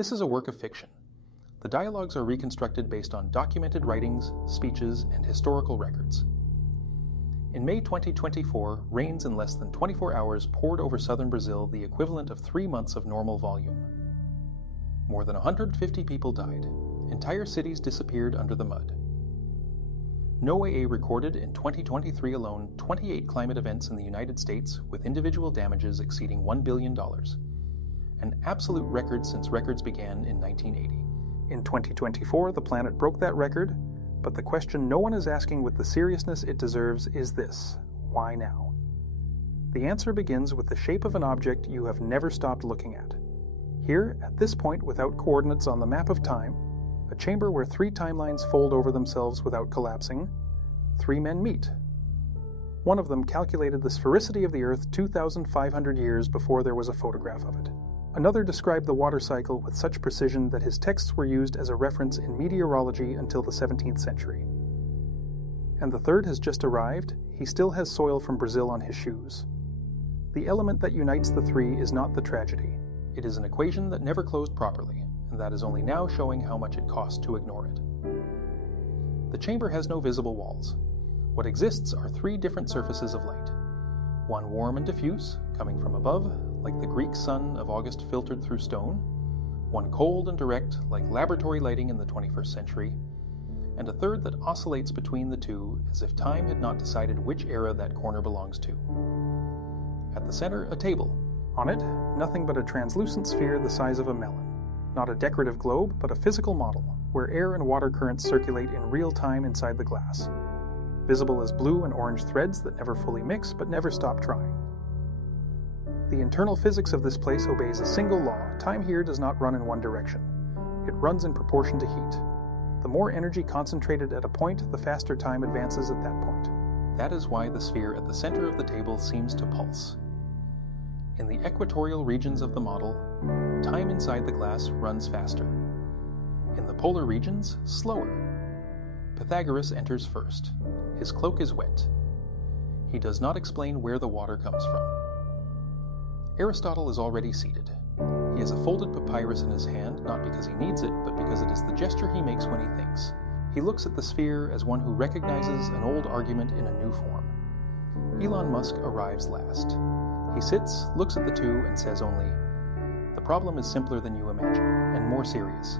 This is a work of fiction. The dialogues are reconstructed based on documented writings, speeches, and historical records. In May 2024, rains in less than 24 hours poured over southern Brazil, the equivalent of 3 months of normal volume. More than 150 people died. Entire cities disappeared under the mud. NOAA recorded in 2023 alone 28 climate events in the United States with individual damages exceeding $1 billion, an absolute record since records began in 1980. In 2024, the planet broke that record, but the question no one is asking with the seriousness it deserves is this: why now? The answer begins with the shape of an object you have never stopped looking at. Here, at this point without coordinates on the map of time, a chamber where 3 timelines fold over themselves without collapsing, 3 men meet. One of them calculated the sphericity of the Earth 2,500 years before there was a photograph of it. Another described the water cycle with such precision that his texts were used as a reference in meteorology until the 17th century. And the third has just arrived. He still has soil from Brazil on his shoes. The element that unites the 3 is not the tragedy. It is an equation that never closed properly, and that is only now showing how much it costs to ignore it. The chamber has no visible walls. What exists are 3 different surfaces of light. One warm and diffuse, coming from above, like the Greek sun of August filtered through stone. One cold and direct, like laboratory lighting in the 21st century. And a third that oscillates between the two, as if time had not decided which era that corner belongs to. At the center, a table. On it, nothing but a translucent sphere the size of a melon. Not a decorative globe, but a physical model, where air and water currents circulate in real time inside the glass. Visible as blue and orange threads that never fully mix, but never stop trying. The internal physics of this place obeys a single law. Time here does not run in one direction. It runs in proportion to heat. The more energy concentrated at a point, the faster time advances at that point. That is why the sphere at the center of the table seems to pulse. In the equatorial regions of the model, time inside the glass runs faster. In the polar regions, slower. Pythagoras enters first. His cloak is wet. He does not explain where the water comes from. Aristotle is already seated. He has a folded papyrus in his hand, not because he needs it, but because it is the gesture he makes when he thinks. He looks at the sphere as one who recognizes an old argument in a new form. Elon Musk arrives last. He sits, looks at the two, and says only, "The problem is simpler than you imagine, and more serious."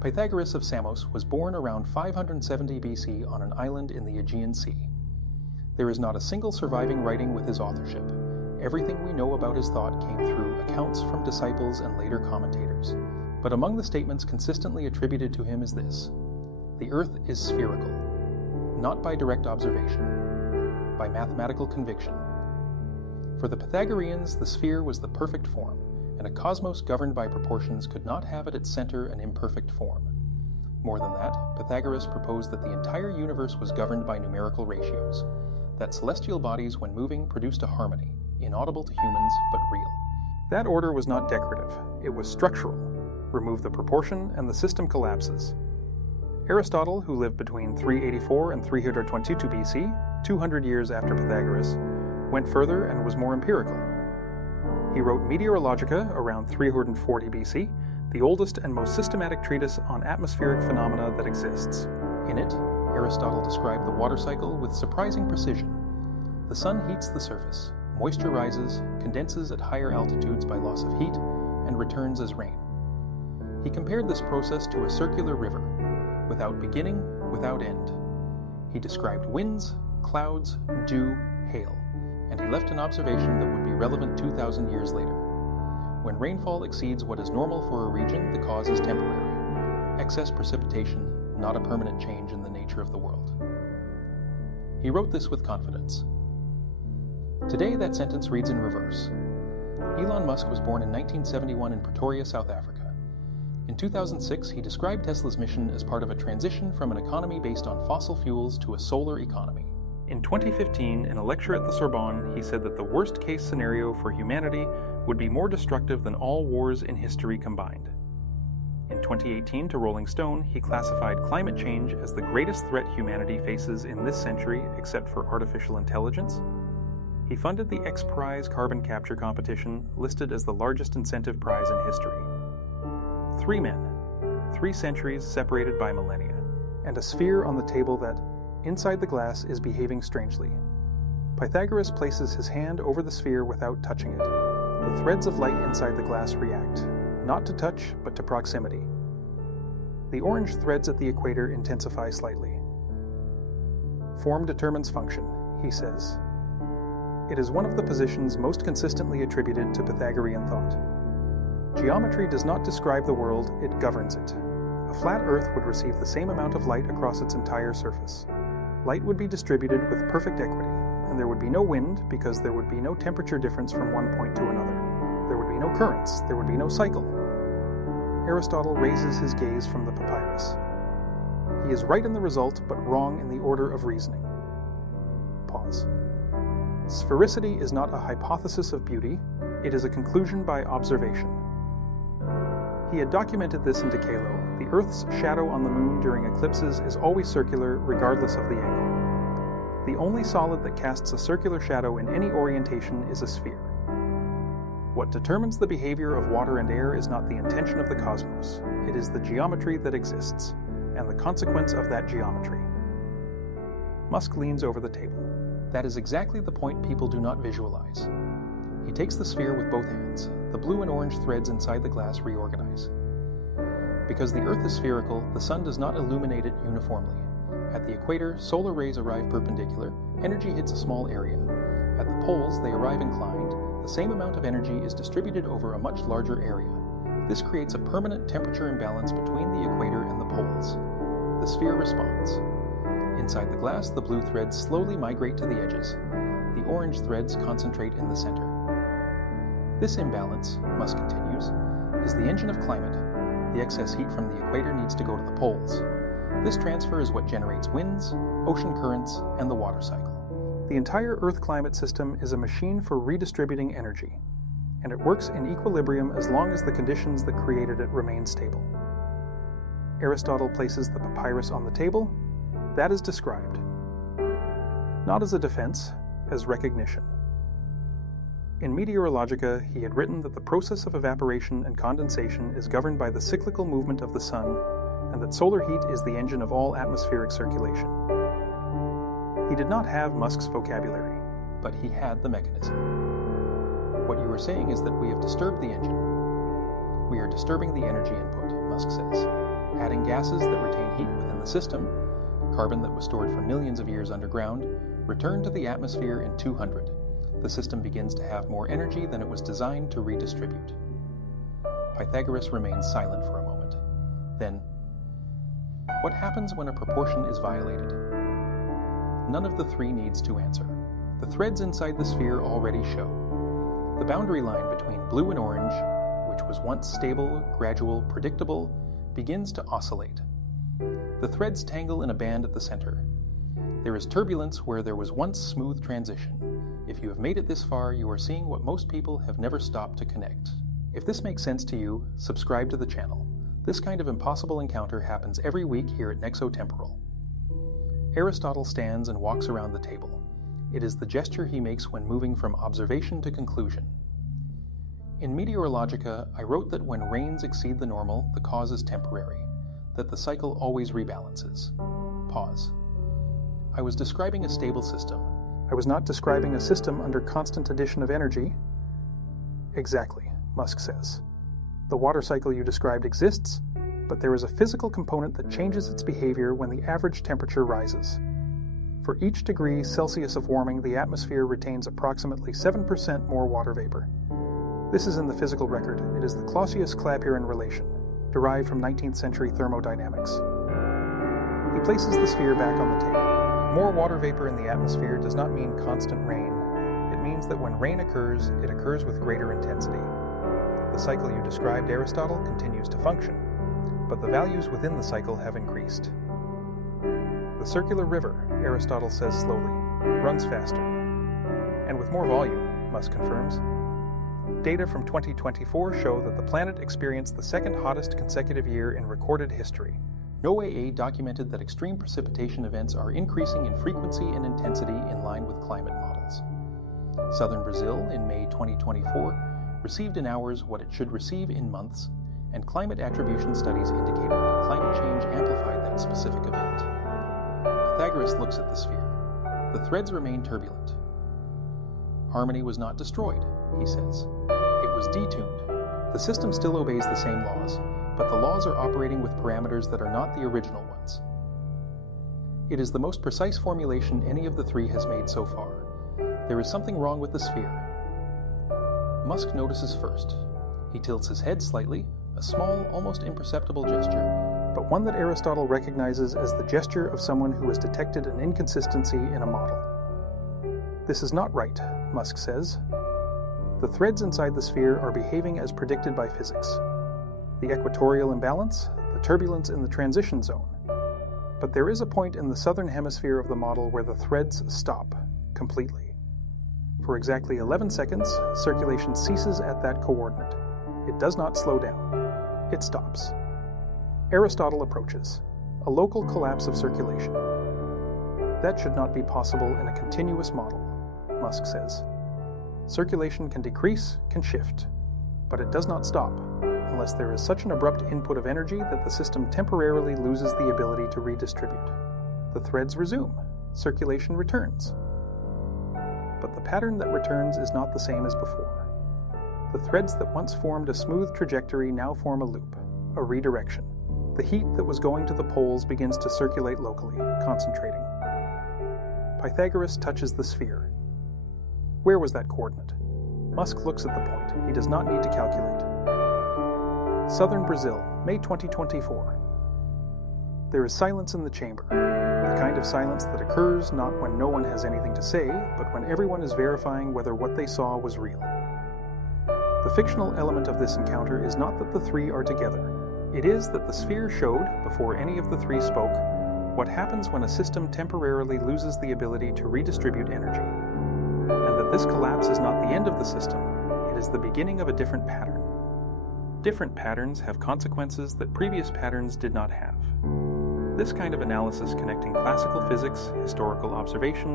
Pythagoras of Samos was born around 570 BC on an island in the Aegean Sea. There is not a single surviving writing with his authorship. Everything we know about his thought came through accounts from disciples and later commentators. But among the statements consistently attributed to him is this: the Earth is spherical, not by direct observation, by mathematical conviction. For the Pythagoreans, the sphere was the perfect form, and a cosmos governed by proportions could not have at its center an imperfect form. More than that, Pythagoras proposed that the entire universe was governed by numerical ratios, that celestial bodies, when moving, produced a harmony, inaudible to humans, but real. That order was not decorative, it was structural. Remove the proportion, and the system collapses. Aristotle, who lived between 384 and 322 BC, 200 years after Pythagoras, went further and was more empirical. He wrote Meteorologica around 340 BC, the oldest and most systematic treatise on atmospheric phenomena that exists. In it, Aristotle described the water cycle with surprising precision. The sun heats the surface, moisture rises, condenses at higher altitudes by loss of heat, and returns as rain. He compared this process to a circular river, without beginning, without end. He described winds, clouds, dew, hail, and he left an observation that would be relevant 2,000 years later. When rainfall exceeds what is normal for a region, the cause is temporary. Excess precipitation, not a permanent change in the nature of the world. He wrote this with confidence. Today, that sentence reads in reverse. Elon Musk was born in 1971 in Pretoria, South Africa. In 2006, he described Tesla's mission as part of a transition from an economy based on fossil fuels to a solar economy. In 2015, in a lecture at the Sorbonne, he said that the worst-case scenario for humanity would be more destructive than all wars in history combined. In 2018, to Rolling Stone, he classified climate change as the greatest threat humanity faces in this century except for artificial intelligence. He funded the X Prize carbon capture competition, listed as the largest incentive prize in history. 3 men, 3 centuries separated by millennia, and a sphere on the table that, inside the glass, is behaving strangely. Pythagoras places his hand over the sphere without touching it. The threads of light inside the glass react, not to touch, but to proximity. The orange threads at the equator intensify slightly. Form determines function, he says. It is one of the positions most consistently attributed to Pythagorean thought. Geometry does not describe the world, it governs it. A flat Earth would receive the same amount of light across its entire surface. Light would be distributed with perfect equity, and there would be no wind because there would be no temperature difference from one point to another. There would be no currents, there would be no cycle. Aristotle raises his gaze from the papyrus. He is right in the result, but wrong in the order of reasoning. Pause. Sphericity is not a hypothesis of beauty, it is a conclusion by observation. He had documented this in Decalo. The Earth's shadow on the moon during eclipses is always circular, regardless of the angle. The only solid that casts a circular shadow in any orientation is a sphere. What determines the behavior of water and air is not the intention of the cosmos, it is the geometry that exists, and the consequence of that geometry. Musk leans over the table. That is exactly the point people do not visualize. He takes the sphere with both hands. The blue and orange threads inside the glass reorganize. Because the Earth is spherical, the sun does not illuminate it uniformly. At the equator, solar rays arrive perpendicular, energy hits a small area. At the poles, they arrive inclined. The same amount of energy is distributed over a much larger area. This creates a permanent temperature imbalance between the equator and the poles. The sphere responds. Inside the glass, the blue threads slowly migrate to the edges. The orange threads concentrate in the center. This imbalance, Musk continues, is the engine of climate. The excess heat from the equator needs to go to the poles. This transfer is what generates winds, ocean currents, and the water cycle. The entire Earth climate system is a machine for redistributing energy, and it works in equilibrium as long as the conditions that created it remain stable. Aristotle places the papyrus on the table. That is described. Not as a defense, as recognition. In Meteorologica, he had written that the process of evaporation and condensation is governed by the cyclical movement of the sun, and that solar heat is the engine of all atmospheric circulation. He did not have Musk's vocabulary, but he had the mechanism. What you are saying is that we have disturbed the engine. We are disturbing the energy input, Musk says, adding gases that retain heat within the system, carbon that was stored for millions of years underground, returned to the atmosphere in 200. The system begins to have more energy than it was designed to redistribute. Pythagoras remains silent for a moment. Then, what happens when a proportion is violated? None of the three needs to answer. The threads inside the sphere already show. The boundary line between blue and orange, which was once stable, gradual, predictable, begins to oscillate. The threads tangle in a band at the center. There is turbulence where there was once smooth transition. If you have made it this far, you are seeing what most people have never stopped to connect. If this makes sense to you, subscribe to the channel. This kind of impossible encounter happens every week here at Nexotemporal. Aristotle stands and walks around the table. It is the gesture he makes when moving from observation to conclusion. In Meteorologica, I wrote that when rains exceed the normal, the cause is temporary, that the cycle always rebalances. Pause. I was describing a stable system. I was not describing a system under constant addition of energy. Exactly, Musk says. The water cycle you described exists, but there is a physical component that changes its behavior when the average temperature rises. For each degree Celsius of warming, the atmosphere retains approximately 7% more water vapor. This is in the physical record. It is the Clausius-Clapeyron relation, derived from 19th century thermodynamics. He places the sphere back on the table. More water vapor in the atmosphere does not mean constant rain. It means that when rain occurs, it occurs with greater intensity. The cycle you described, Aristotle, continues to function, but the values within the cycle have increased. The circular river, Aristotle says slowly, runs faster, and with more volume, Musk confirms. Data from 2024 show that the planet experienced the second hottest consecutive year in recorded history. NOAA documented that extreme precipitation events are increasing in frequency and intensity in line with climate models. Southern Brazil, in May 2024, received in hours what it should receive in months, and climate attribution studies indicated that climate change amplified that specific event. Pythagoras looks at the sphere. The threads remain turbulent. Harmony was not destroyed, he says. It was detuned. The system still obeys the same laws, but the laws are operating with parameters that are not the original ones. It is the most precise formulation any of the three has made so far. There is something wrong with the sphere. Musk notices first. He tilts his head slightly, a small, almost imperceptible gesture, but one that Aristotle recognizes as the gesture of someone who has detected an inconsistency in a model. This is not right, Musk says. The threads inside the sphere are behaving as predicted by physics. The equatorial imbalance, the turbulence in the transition zone. But there is a point in the southern hemisphere of the model where the threads stop completely. For exactly 11 seconds, circulation ceases at that coordinate. It does not slow down. It stops. Aristotle approaches. A local collapse of circulation. That should not be possible in a continuous model, Musk says. Circulation can decrease, can shift, but it does not stop, unless there is such an abrupt input of energy that the system temporarily loses the ability to redistribute. The threads resume. Circulation returns. But the pattern that returns is not the same as before. The threads that once formed a smooth trajectory now form a loop, a redirection. The heat that was going to the poles begins to circulate locally, concentrating. Pythagoras touches the sphere. Where was that coordinate? Musk looks at the point. He does not need to calculate. Southern Brazil, May 2024. There is silence in the chamber. The kind of silence that occurs not when no one has anything to say, but when everyone is verifying whether what they saw was real. The fictional element of this encounter is not that the three are together. It is that the sphere showed, before any of the three spoke, what happens when a system temporarily loses the ability to redistribute energy, and that this collapse is not the end of the system, it is the beginning of a different pattern. Different patterns have consequences that previous patterns did not have. This kind of analysis connecting classical physics, historical observation,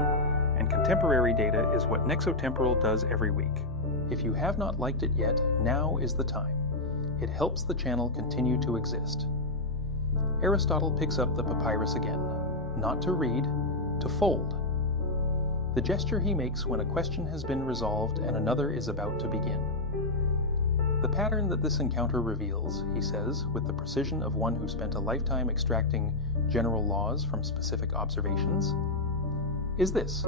and contemporary data is what Nexotemporal does every week. If you have not liked it yet, now is the time. It helps the channel continue to exist. Aristotle picks up the papyrus again, not to read, to fold. The gesture he makes when a question has been resolved and another is about to begin. The pattern that this encounter reveals, he says, with the precision of one who spent a lifetime extracting general laws from specific observations, is this.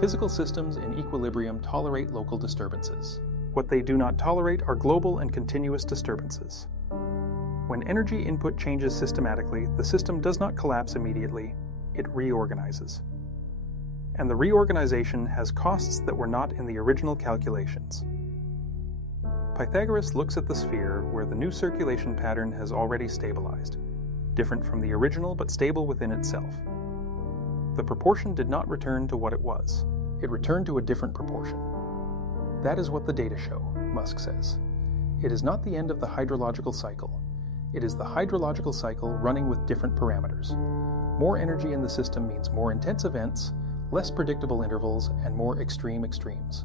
Physical systems in equilibrium tolerate local disturbances. What they do not tolerate are global and continuous disturbances. When energy input changes systematically, the system does not collapse immediately, it reorganizes. And the reorganization has costs that were not in the original calculations. Pythagoras looks at the sphere where the new circulation pattern has already stabilized, different from the original but stable within itself. The proportion did not return to what it was. It returned to a different proportion. That is what the data show, Musk says. It is not the end of the hydrological cycle. It is the hydrological cycle running with different parameters. More energy in the system means more intense events, less predictable intervals, and more extreme extremes.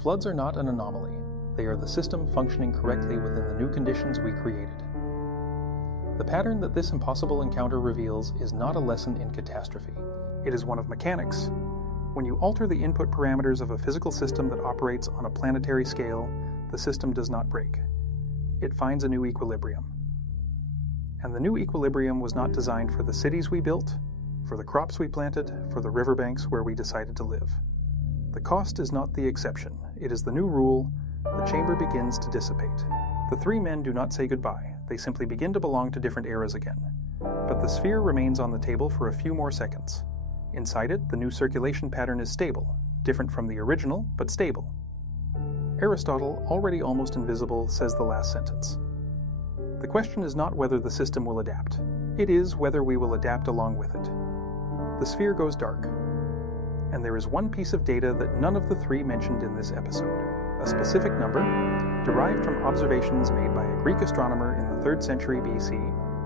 Floods are not an anomaly. They are the system functioning correctly within the new conditions we created. The pattern that this impossible encounter reveals is not a lesson in catastrophe. It is one of mechanics. When you alter the input parameters of a physical system that operates on a planetary scale, the system does not break. It finds a new equilibrium. And the new equilibrium was not designed for the cities we built, for the crops we planted, for the riverbanks where we decided to live. The cost is not the exception. It is the new rule. The chamber begins to dissipate. The three men do not say goodbye. They simply begin to belong to different eras again. But the sphere remains on the table for a few more seconds. Inside it, the new circulation pattern is stable, different from the original, but stable. Aristotle, already almost invisible, says the last sentence. The question is not whether the system will adapt. It is whether we will adapt along with it. The sphere goes dark. And there is one piece of data that none of the three mentioned in this episode. A specific number, derived from observations made by a Greek astronomer in the 3rd century BC,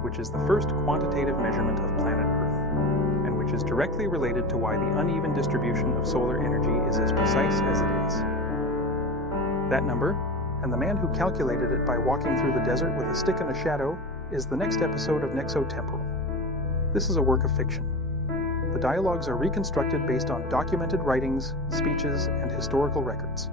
which is the first quantitative measurement of planet Earth, and which is directly related to why the uneven distribution of solar energy is as precise as it is. That number, and the man who calculated it by walking through the desert with a stick and a shadow is the next episode of Nexotemporal. This is a work of fiction. The dialogues are reconstructed based on documented writings, speeches, and historical records.